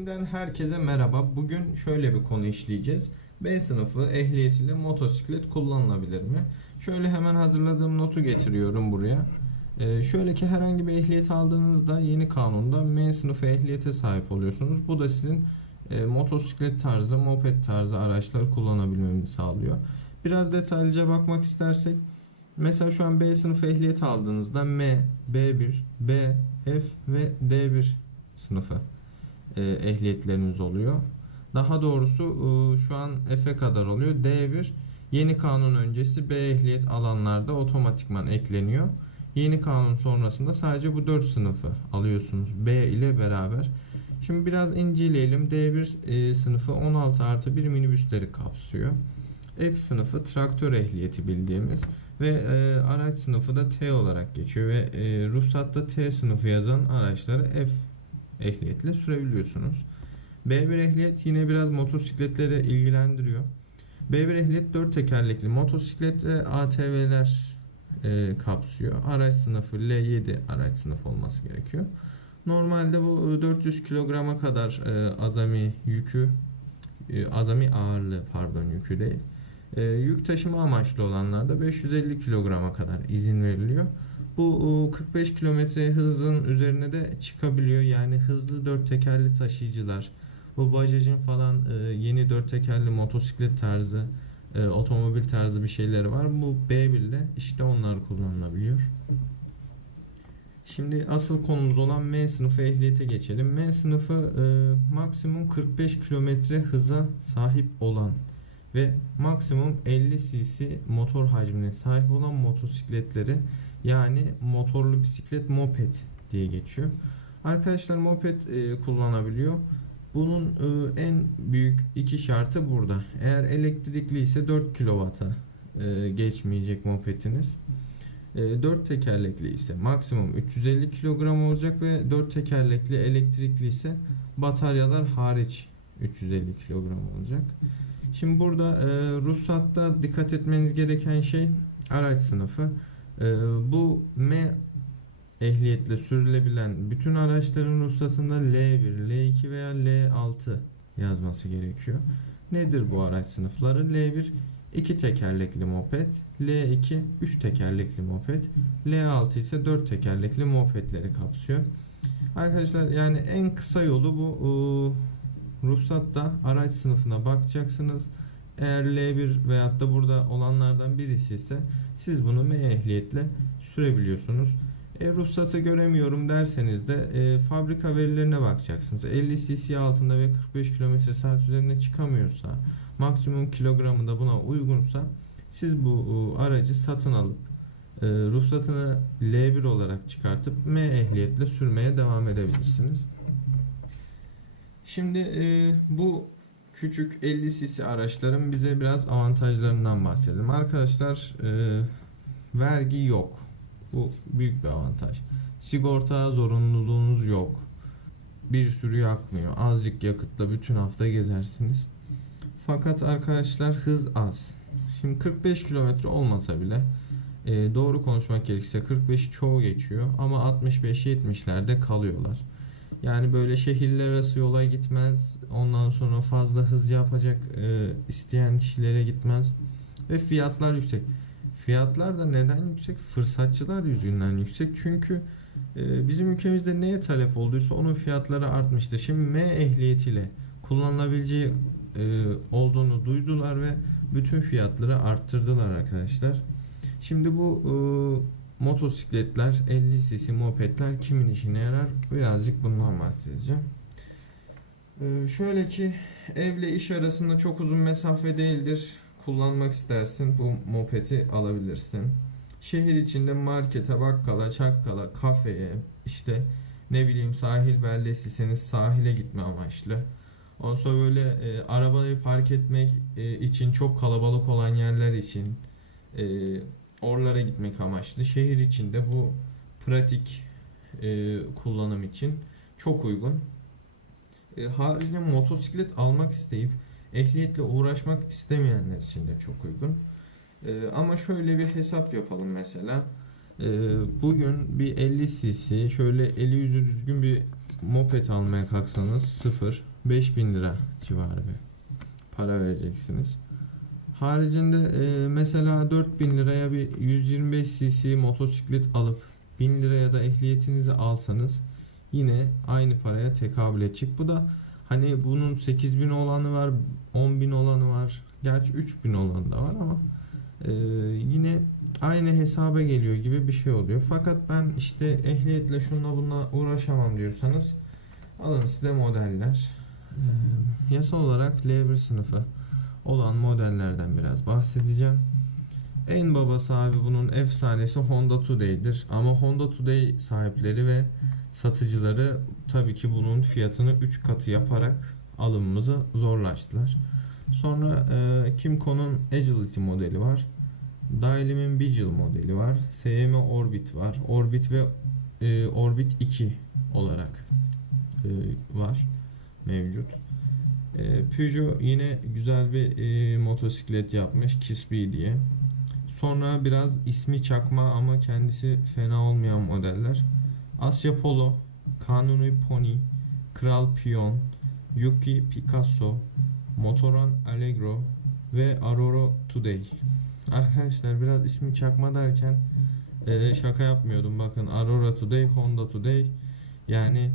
Eğitimden herkese merhaba. Bugün şöyle bir konu işleyeceğiz. B sınıfı ehliyetiyle motosiklet kullanılabilir mi? Şöyle hemen hazırladığım notu getiriyorum buraya. Ee, şöyle ki herhangi bir ehliyet aldığınızda yeni kanunda M sınıfı ehliyete sahip oluyorsunuz. Bu da sizin e, motosiklet tarzı, moped tarzı araçları kullanabilmenizi sağlıyor. Biraz detaylıca bakmak istersek Mesela şu an B sınıfı ehliyet aldığınızda M, B1, B, F ve D1 sınıfı ehliyetleriniz oluyor. Daha doğrusu e, şu an F'e kadar oluyor. D1 yeni kanun öncesi B ehliyet alanlarda otomatikman ekleniyor. Yeni kanun sonrasında sadece bu 4 sınıfı alıyorsunuz B ile beraber. Şimdi biraz inceleyelim. D1 e, sınıfı 16 artı 1 minibüsleri kapsıyor. F sınıfı traktör ehliyeti bildiğimiz ve e, araç sınıfı da T olarak geçiyor ve e, ruhsatta T sınıfı yazan araçları F ehliyetle sürebiliyorsunuz. B1 ehliyet yine biraz motosikletlere ilgilendiriyor. B1 ehliyet 4 tekerlekli motosiklet ve ATV'ler e, kapsıyor. Araç sınıfı L7 araç sınıfı olması gerekiyor. Normalde bu 400 kilograma kadar e, azami yükü e, azami ağırlığı pardon yükü değil. E, yük taşıma amaçlı olanlarda 550 kilograma kadar izin veriliyor. Bu 45 kilometre hızın üzerine de çıkabiliyor. Yani hızlı dört tekerli taşıyıcılar, bu bajajın falan e, yeni dört tekerli motosiklet tarzı, e, otomobil tarzı bir şeyleri var. Bu B1 ile işte onlar kullanılabiliyor. Şimdi asıl konumuz olan M sınıfı ehliyete geçelim. M sınıfı e, maksimum 45 kilometre hıza sahip olan ve maksimum 50 cc motor hacmine sahip olan motosikletleri yani motorlu bisiklet moped diye geçiyor. Arkadaşlar moped e, kullanabiliyor. Bunun e, en büyük iki şartı burada. Eğer elektrikli ise 4 kW'a e, geçmeyecek mopediniz. E, 4 tekerlekli ise maksimum 350 kilogram olacak ve 4 tekerlekli elektrikli ise bataryalar hariç 350 kilogram olacak. Şimdi burada e, ruhsatta dikkat etmeniz gereken şey araç sınıfı. E, bu M ehliyetle sürülebilen bütün araçların ruhsatında L1, L2 veya L6 yazması gerekiyor. Nedir bu araç sınıfları? L1 2 tekerlekli moped, L2 3 tekerlekli moped, L6 ise 4 tekerlekli mopedleri kapsıyor. Arkadaşlar yani en kısa yolu bu ruhsatta araç sınıfına bakacaksınız. Eğer L1 veyahut da burada olanlardan birisi ise siz bunu M ehliyetle sürebiliyorsunuz. E, ruhsatı göremiyorum derseniz de e, fabrika verilerine bakacaksınız. 50 cc altında ve 45 km saat üzerine çıkamıyorsa maksimum kilogramı da buna uygunsa siz bu e, aracı satın alıp e, ruhsatını L1 olarak çıkartıp M ehliyetle sürmeye devam edebilirsiniz. Şimdi e, bu küçük 50 cc araçların bize biraz avantajlarından bahsedelim. Arkadaşlar e, vergi yok. Bu büyük bir avantaj. Sigorta zorunluluğunuz yok. Bir sürü yakmıyor. Azıcık yakıtla bütün hafta gezersiniz. Fakat arkadaşlar hız az. Şimdi 45 kilometre olmasa bile e, doğru konuşmak gerekirse 45 çoğu geçiyor ama 65-70'lerde kalıyorlar. Yani böyle şehirler arası yola gitmez. Ondan sonra fazla hız yapacak e, isteyen kişilere gitmez. Ve fiyatlar yüksek. Fiyatlar da neden yüksek? Fırsatçılar yüzünden yüksek. Çünkü e, bizim ülkemizde neye talep olduysa onun fiyatları artmıştır. Şimdi M ehliyetiyle kullanılabileceği e, olduğunu duydular ve bütün fiyatları arttırdılar arkadaşlar. Şimdi bu e, motosikletler, 50 cc mopedler kimin işine yarar? Birazcık bundan bahsedeceğim. Ee, şöyle ki evle iş arasında çok uzun mesafe değildir. Kullanmak istersin bu mopedi alabilirsin. Şehir içinde markete, bakkala, çakkala, kafeye, işte ne bileyim sahil beldesiyseniz sahile gitme amaçlı. Ondan böyle e, arabayı park etmek e, için çok kalabalık olan yerler için e, oralara gitmek amaçlı. Şehir içinde bu pratik e, kullanım için çok uygun. E, haricinde motosiklet almak isteyip ehliyetle uğraşmak istemeyenler için de çok uygun. E, ama şöyle bir hesap yapalım mesela. E, bugün bir 50 cc şöyle eli yüzü düzgün bir moped almaya kalksanız sıfır 5000 lira civarı bir para vereceksiniz. Haricinde e, mesela 4000 liraya bir 125 cc motosiklet alıp 1000 liraya da ehliyetinizi alsanız yine aynı paraya tekabül edecek. Bu da hani bunun 8000 olanı var, 10000 olanı var. Gerçi 3000 olanı da var ama e, yine aynı hesaba geliyor gibi bir şey oluyor. Fakat ben işte ehliyetle şunla bununla uğraşamam diyorsanız alın size modeller. E, yasal olarak L1 sınıfı olan modellerden biraz bahsedeceğim. En babası abi bunun efsanesi Honda Today'dir. Ama Honda Today sahipleri ve satıcıları tabii ki bunun fiyatını 3 katı yaparak alımımızı zorlaştılar. Sonra e, Kimco'nun Agility modeli var. Dailim'in Vigil modeli var. SM Orbit var. Orbit ve e, Orbit 2 olarak e, var mevcut. E, Peugeot yine güzel bir e, motosiklet yapmış Kisby diye. Sonra biraz ismi çakma ama kendisi fena olmayan modeller. Asya Polo, Kanuni Pony, Kral Pion, Yuki Picasso, Motoron Allegro ve Aurora Today. Arkadaşlar biraz ismi çakma derken e, şaka yapmıyordum. Bakın Aurora Today, Honda Today yani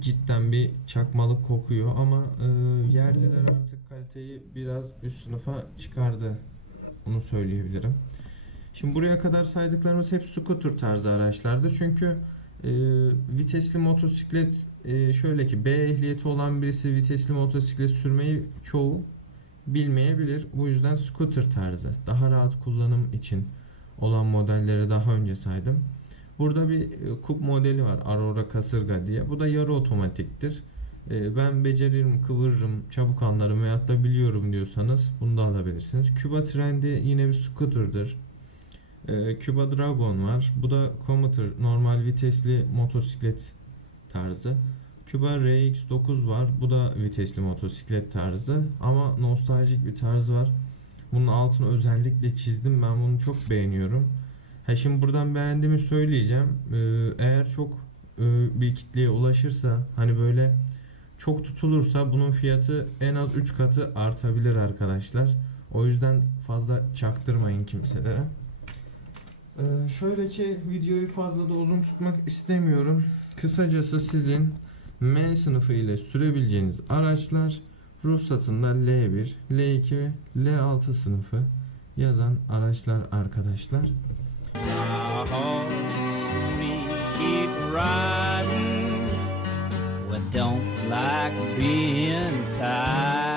cidden bir çakmalık kokuyor ama e, yerliler artık kaliteyi biraz üst sınıfa çıkardı. Onu söyleyebilirim. Şimdi buraya kadar saydıklarımız hep scooter tarzı araçlardı. Çünkü e, vitesli motosiklet e, şöyle ki B ehliyeti olan birisi vitesli motosiklet sürmeyi çoğu bilmeyebilir. Bu yüzden scooter tarzı daha rahat kullanım için olan modelleri daha önce saydım. Burada bir e, kup modeli var Aurora kasırga diye. Bu da yarı otomatiktir. E, ben beceririm, kıvırırım, çabuk anlarım veyahut da biliyorum diyorsanız bunu da alabilirsiniz. Cuba Trendi yine bir scooter'dır. E, Cuba Dragon var. Bu da commuter, normal vitesli motosiklet tarzı. Cuba RX9 var. Bu da vitesli motosiklet tarzı ama nostaljik bir tarz var. Bunun altını özellikle çizdim. Ben bunu çok beğeniyorum. Ha şimdi buradan beğendiğimi söyleyeceğim. Ee, eğer çok e, bir kitleye ulaşırsa hani böyle çok tutulursa bunun fiyatı en az 3 katı artabilir arkadaşlar. O yüzden fazla çaktırmayın kimselere. Ee, şöyle ki videoyu fazla da uzun tutmak istemiyorum. Kısacası sizin M sınıfı ile sürebileceğiniz araçlar ruhsatında L1, L2 ve L6 sınıfı yazan araçlar arkadaşlar. My me keep riding. Well, don't like being tied.